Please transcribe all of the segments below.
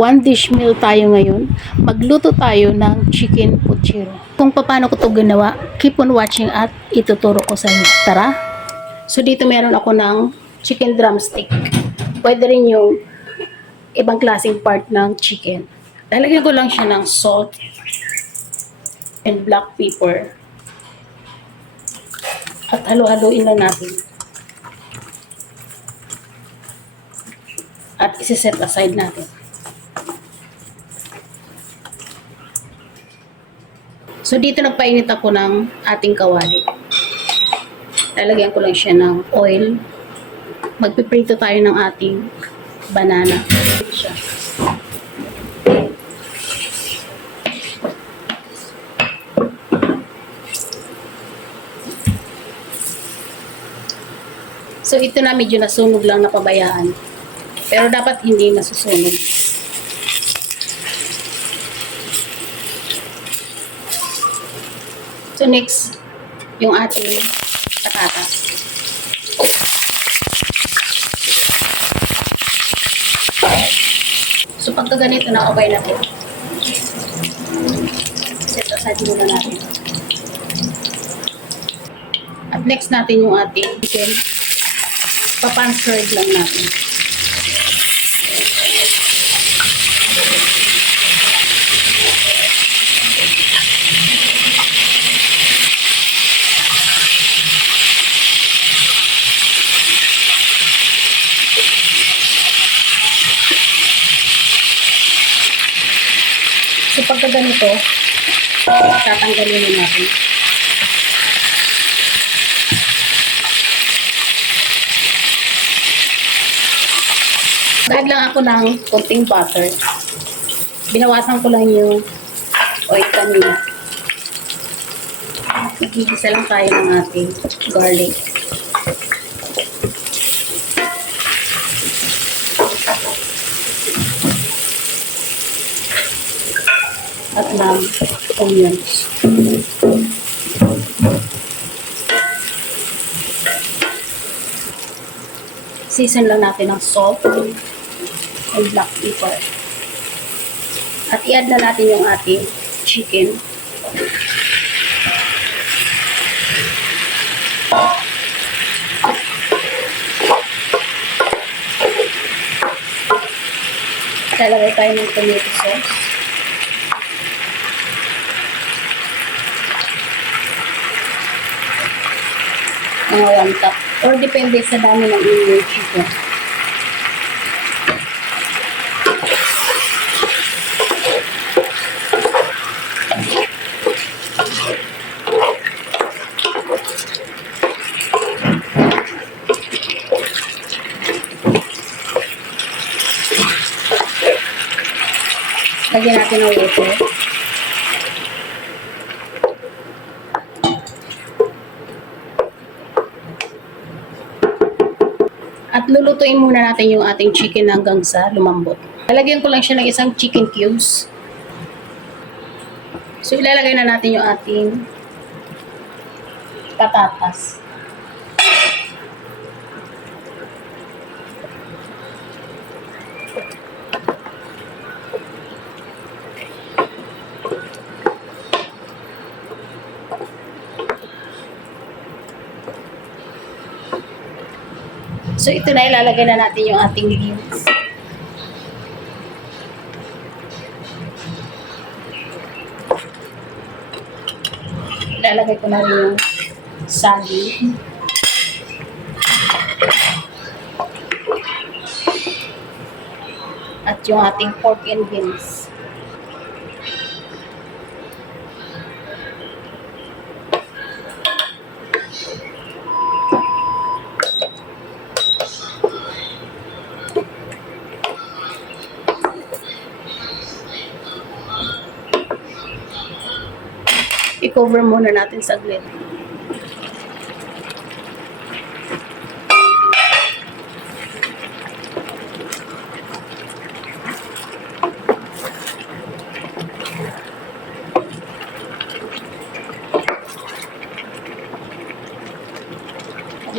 One dish meal tayo ngayon. Magluto tayo ng chicken puchero. Kung paano ko ito ginawa, keep on watching at ituturo ko sa inyo. Tara! So dito meron ako ng chicken drumstick. Pwede rin yung ibang klaseng part ng chicken. Lalagyan ko lang siya ng salt and black pepper. At halo-haloin lang natin. At isi-set aside natin. So dito nagpainit ako ng ating kawali. Lalagyan ko lang siya ng oil. Magpiprito tayo ng ating banana. Siya. So ito na medyo nasunog lang na pabayaan. Pero dapat hindi masusunog. So next, yung ating patatas. So pagka ganito na okay na po. Set aside muna natin. At next natin yung ating chicken. Papan-curd lang natin. So pagka ganito, tatanggalin na natin. Nag lang ako ng konting butter. Binawasan ko lang yung oil kanina. Nagigisa lang tayo ng ating garlic. At ng onions. Season lang natin ng salt and black pepper. At i-add na natin yung ating chicken. Lalagay tayo ng tomato sauce. Mga 1 cup. Or depende sa dami ng inyong chicken. Lagyan natin ng water. At lulutuin muna natin yung ating chicken hanggang sa lumambot. Lalagyan ko lang siya ng isang chicken cubes. So ilalagay na natin yung ating patatas. So ito na, ilalagay na natin yung ating beans. Ilalagay ko na rin yung sali. At yung ating pork and beans. I-cover muna natin saglit.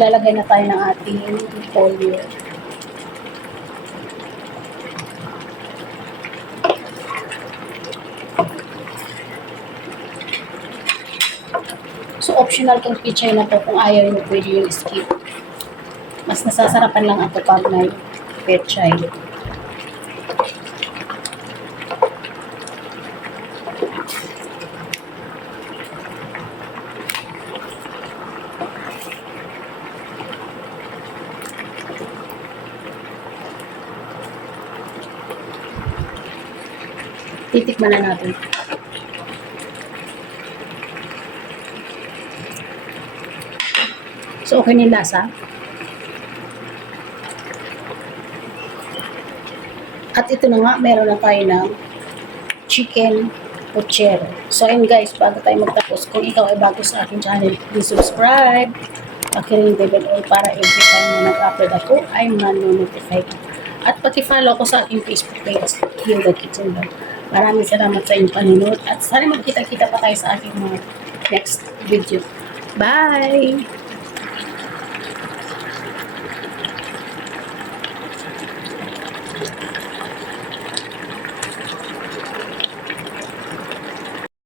Lalagay na tayo ng ating folio. optional tong pichay na to. Kung ayaw nyo, pwede yung skip. Mas nasasarapan lang ako pag may pechay. Titikman na natin. So, okay na yung lasa. At ito na nga, meron na tayo ng chicken puchero. So, ayun guys, bago tayo magtapos, kung ikaw ay bago sa aking channel, please subscribe. Pakiring the bell all para every time na nag-upload ako, ay man-notify ka. At pati-follow ko sa aking Facebook page, Hilda Kitchen Vlog. Maraming salamat sa inyong panunood at sana magkita-kita pa tayo sa aking mga next video. Bye!